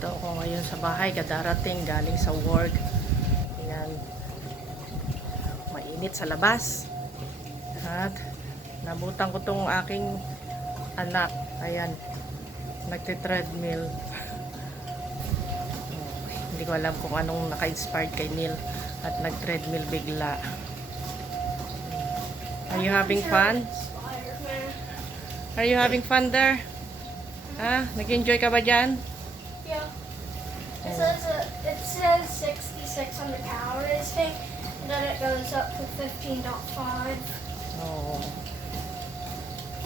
Nandito ako ngayon sa bahay, kadarating galing sa work. Ayan, mainit sa labas. At nabutan ko tong aking anak. Ayan, nagte-treadmill. Hindi ko alam kung anong naka-inspired kay Neil at nag-treadmill bigla. Are you having fun? Are you having fun there? Ha? Nag-enjoy ka ba dyan? Yeah. It says 66 on the calories thing, and then it goes up to 15.5. Oo.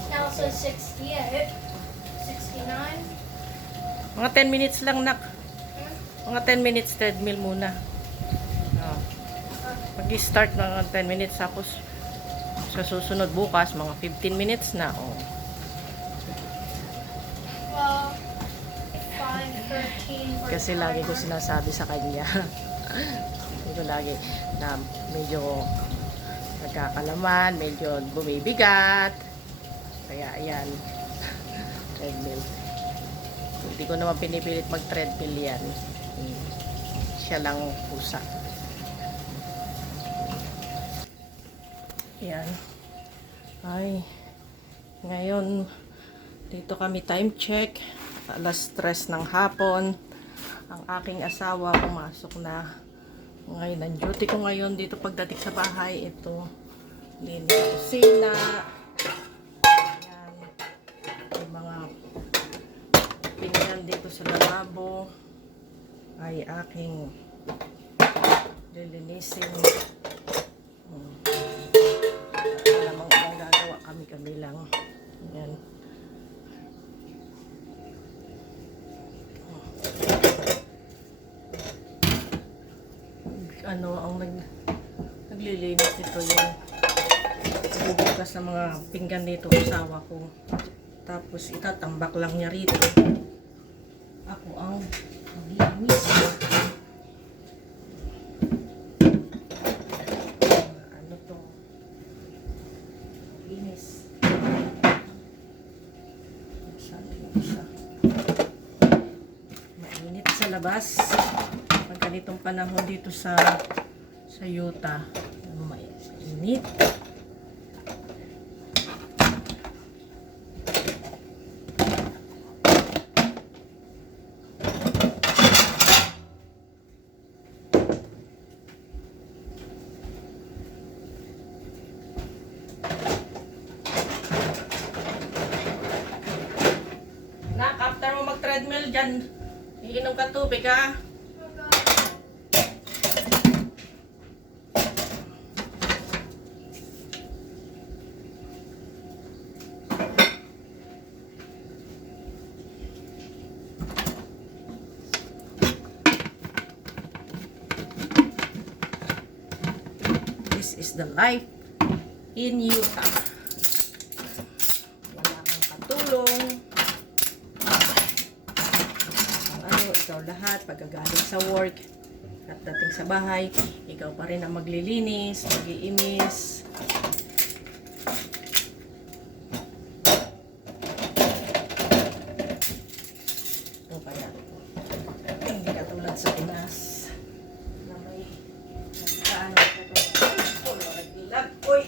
Now it says 68, 69. Mga 10 minutes lang, nak. Mga 10 minutes treadmill muna. Oh. Mag-start ng 10 minutes, tapos sa susunod bukas, mga 15 minutes na. Oh. Well, 5, 13, 45. Kasi lagi ko sinasabi sa kanya. Hindi ko lagi na medyo nagkakalaman, medyo bumibigat. Kaya ayan, treadmill. Hindi ko naman pinipilit mag-treadmill yan. Siya lang pusa. Yan. Ay, ngayon, dito kami time check. Alas 3 ng hapon. Ang aking asawa pumasok na. Ngayon, ang duty ko ngayon dito pagdating sa bahay. Ito, linis sa kusina. Ayan. May mga pinggan dito sa lababo. Ay aking lilinisin. Wala mang ibang gagawa, kami lang. Ayan. Ano ang naglilinis dito yung bubukas ng mga pinggan dito asawa ko. Tapos itatambak lang niya rito. Ako ang maglinis. Ano to? Linis. Saan yung isa? Mainit sa labas. Pag ganitong panahon dito sa Utah, mainit. Nak, after mo mag-treadmill dyan, iinom ka tubig ha. This is the life in Utah. Wala kang katulong. Ikaw lahat, pagkagaling sa work at dating sa bahay, ikaw pa rin ang maglilinis, mag-iimis. Ito kaya, hindi katulad sa Pinas na may nagkaano ito, naglag, oy!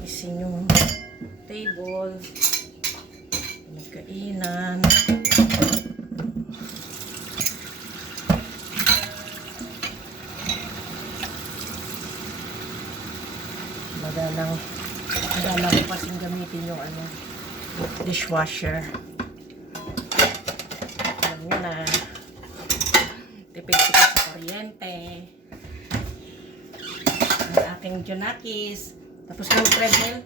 Isin yung table, nagkainan. Madalang ko kasing gamitin yung dishwasher. Alam nyo na, tipid-tipid sa kuryente. aking Junakis. Tapos ka mag-treadmill?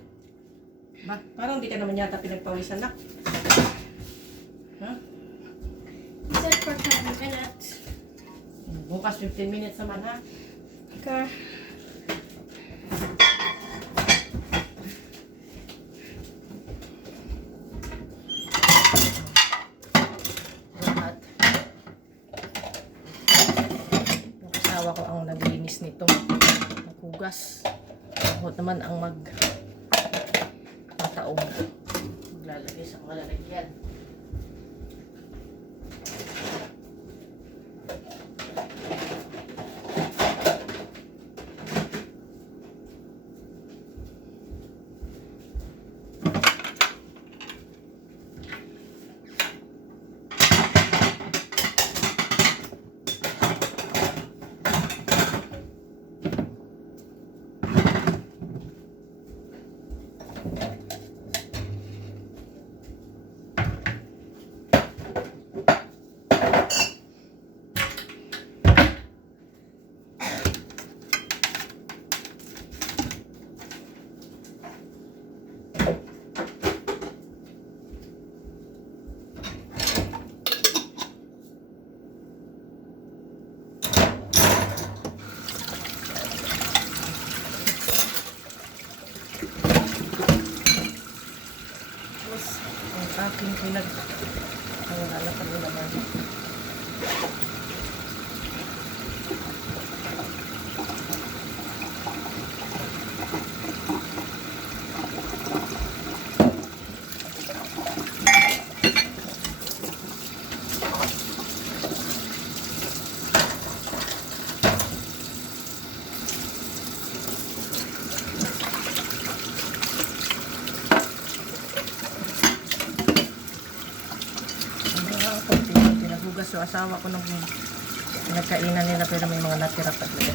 Ba, parang di ka naman yata pinagpawisan na. Huh? You said for 10 minutes. Bukas 15 minutes naman ha. Okay. Lahat. Yung asawa ko ang naglinis nito. Naghugas. Ako naman ang magtaog. Maglalagay sa mga lalagyan. Aking ang lalapag mo naman. Pinagugas yung asawa ko nung pinagkainan nila pero may mga natira pa dito.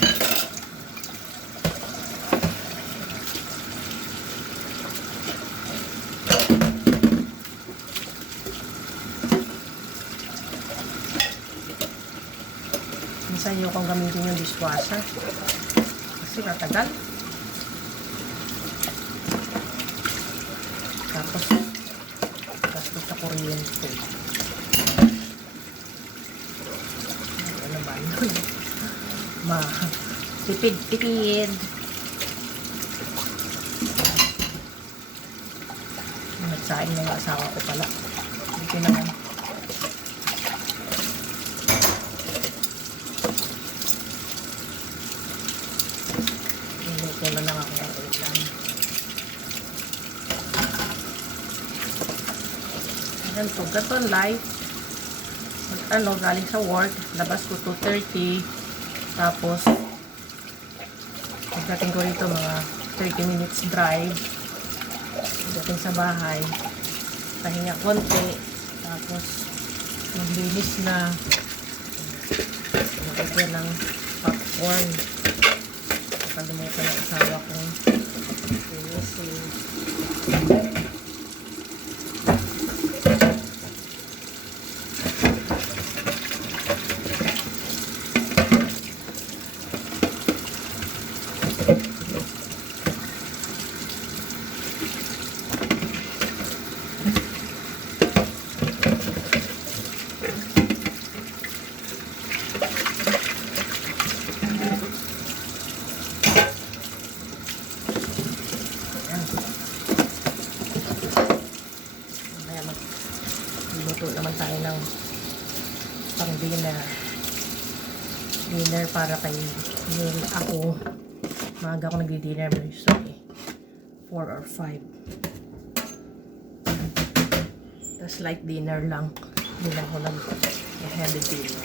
Minsan yung kung gamitin yung dishwasher kasi matagal. Tapos gastos sa kuryente. Ano ba yun? Tipid-tipid. Nagsaing na yung asawa ko pala. Dito naman. Iluto na lang ako ng ulam. Ganito, gaton light. Galing sa work, labas ko 2:30. Tapos, pagdating ko rito, mga 30 minutes drive. Pagdating sa bahay, pahinga konti. Tapos, maglinis na. Nagagyan ng popcorn. Nakalimutan ng asawa kong linisin. Luto naman tayo ng pang dinner para kay Neil. Ako maaga ako nagdi-dinner, so 4 or 5, tapos light dinner lang, hindi lang ako nag-heavy dinner.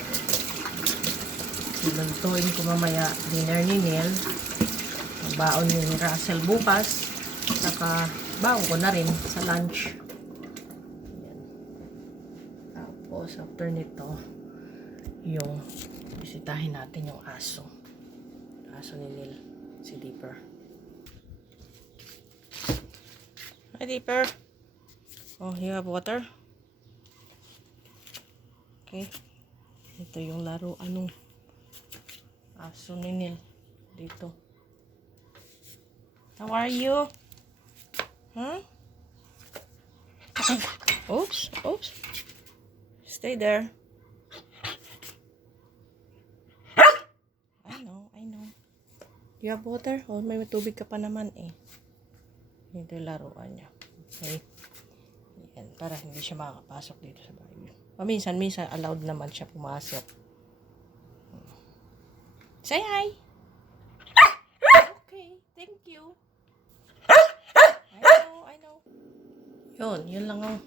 Siluntuin ko mamaya dinner ni Neil, baon ni Russell bukas, saka baon ko na rin sa lunch. Tapos after nito, yung bisitahin natin yung aso ni Neil, si Dipper. Hi Dipper. Oh, you have water? Okay. Ito yung laruan ng aso ni Neil dito. How are you? Huh? Oops, oops. Stay there. I know, I know. You have water? Oh, may tubig ka pa naman eh. Ito yung laruan niya. Okay. Yan, para hindi siya makakapasok dito sa bahay. Minsan allowed naman siya pumasok. Say hi! Okay, thank you. I know. Yun lang ang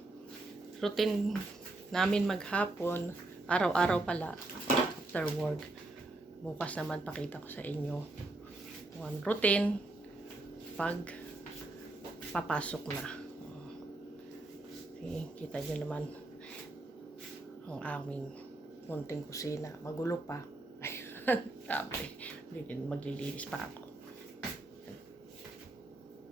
routine namin maghapon. Araw-araw pala. After work. Bukas naman pakita ko sa inyo. One routine. Pag papasok na. Okay, kita nyo naman ang aming munting kusina. Magulo pa. Sabi, maglilinis pa ako.